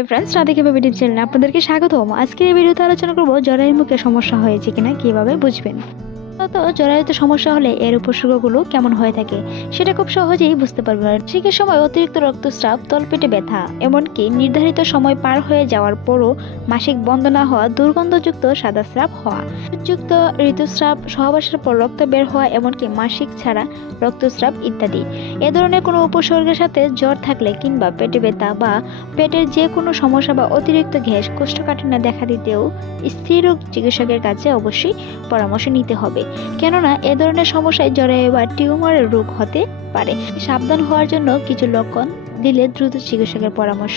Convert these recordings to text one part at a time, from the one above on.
Hi friends, Radhika baby টিপ চ্যানেলে আপনাদেরকে স্বাগতম। আজকের এই ভিডিওতে আলোচনা করব জরায়ুর মুখে সমস্যা হয়েছে কিনা কিভাবে বুঝবেন। তো জরায়ুতে সমস্যা হলে এর উপসর্গগুলো কেমন হয়ে থাকে সেটা খুব সহজেই বুঝতে পারবেন। শীতের সময় অতিরিক্ত রক্তস্রাব, তলপেটে ব্যথা, এমনকি নির্ধারিত সময় পার হয়ে যাওয়ার পরও মাসিক বন্ধ না হওয়া, দুর্গন্ধযুক্ত সাদা স্রাব হওয়া, যুক্ত ঋতুস্রাব, সহবাসের পর রক্ত বের হওয়া, এমনকি মাসিক ছাড়া রক্তস্রাব ইত্যাদি। এ ধরনের কোনো উপসর্গের সাথে জ্বর থাকলে কিংবা পেটে ব্যথা বা পেটের যে কোনো সমস্যা বা অতিরিক্ত গ্যাস, কোষ্ঠকাঠিন্য দেখা দিতেও স্ত্রীরোগ চিকিৎসকের কাছে অবশ্যই পরামর্শ নিতে হবে, কেননা এ ধরনের সমস্যায় জরায়ু বা টিউমারের রোগ হতে পারে। সাবধান হওয়ার জন্য কিছু লক্ষণ দিলে দ্রুত চিকিৎসকের পরামর্শ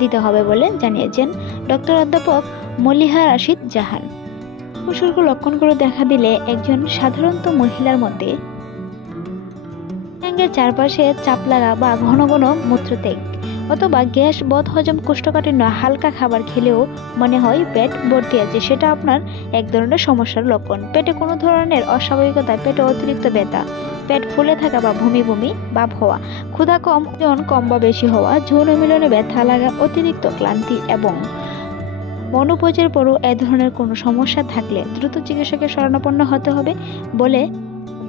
দিতে হবে বলে জানিয়েছেন ডক্টর অধ্যাপক মলিহা রাশিদ জাহান। উপসর্গ লক্ষণগুলো দেখা দিলে একজন সাধারণত মহিলার মধ্যে অঙ্গের চারপাশে চাপ লাগা বা ঘন ঘন মূত্রত্যাগ অথবা গ্যাস, বদহজম, কোষ্ঠকাঠিন্য, হালকা খাবার খেলেও মনে হয় পেট ভর্তি আছে, সেটা আপনার এক ধরনের সমস্যার লক্ষণ। পেটে কোনো ধরনের অস্বাভাবিকতা, পেটে অতিরিক্ত ব্যথা, পেট ফুলে থাকা বা বমি বমি ভাব হওয়া, ক্ষুধা কম, ওজন কম বা বেশি হওয়া, যৌন মিলনে ব্যথা লাগা, অতিরিক্ত ক্লান্তি এবং মনোপজের পরও এ ধরনের কোনো সমস্যা থাকলে দ্রুত চিকিৎসকের শরণাপন্ন হতে হবে বলে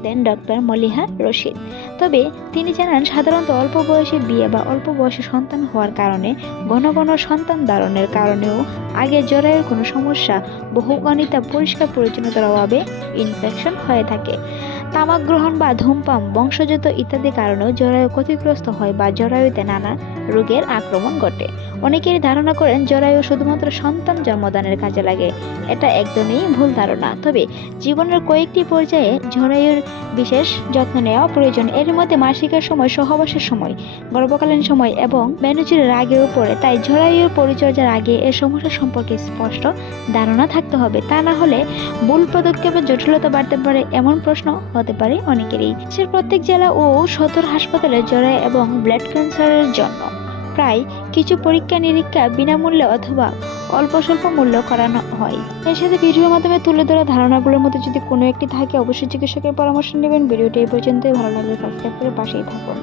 দেন ডক্টর মলিহা রশিদ। তবে তিনি জানান, সাধারণত অল্প বয়সে বিয়ে বা অল্প বয়সে সন্তান হওয়ার কারণে, ঘন ঘন সন্তান ধারণের কারণেও, আগে জরায়ুর কোনো সমস্যা, বহুগণিতা, পরিষ্কার পরিচ্ছন্নতার অভাবে ইনফেকশন হয়ে থাকে, তামাক গ্রহণ বা ধূমপান, বংশগত ইত্যাদি কারণেও জরায়ু ক্ষতিগ্রস্ত হয় বা জরায়ুতে নানা রোগের আক্রমণ ঘটে। অনেকেই ধারণা করেন জরায়ু শুধুমাত্র সন্তান জন্মদানের কাজে লাগে। এটা একদমই ভুল ধারণা। তবে জীবনের কয়েকটি পর্যায়ে জরায়ুর বিশেষ যত্ন নেওয়া প্রয়োজন। এর মধ্যে মাসিকের সময়, সহবাসের সময়, গর্ভকালীন সময় এবং মেনোচুরের আগেও পড়ে। তাই জরায়ুর পরিচর্যার আগে এর সমস্যা সম্পর্কে স্পষ্ট ধারণা থাকতে হবে। তা না হলে ভুল পদক্ষেপে জটিলতা বাড়তে পারে, এমন প্রশ্ন হতে পারে অনেকেরই। দেশের প্রত্যেক জেলা ও সদর হাসপাতালে জরায়ু এবং ব্লাড ক্যান্সারের জন্য প্রায় কিছু পরীক্ষা নিরীক্ষা বিনামূল্যে অথবা অল্প স্বল্প মূল্য করানো হয়। এর সাথে ভিডিওর মাধ্যমে তুলে ধরা ধারণাগুলোর মধ্যে যদি কোনো একটি থাকে, অবশ্যই চিকিৎসকের পরামর্শ নেবেন। ভিডিওটি এই পর্যন্তই। ভালো লাগলে সাবস্ক্রাইব করে পাশেই থাকুন।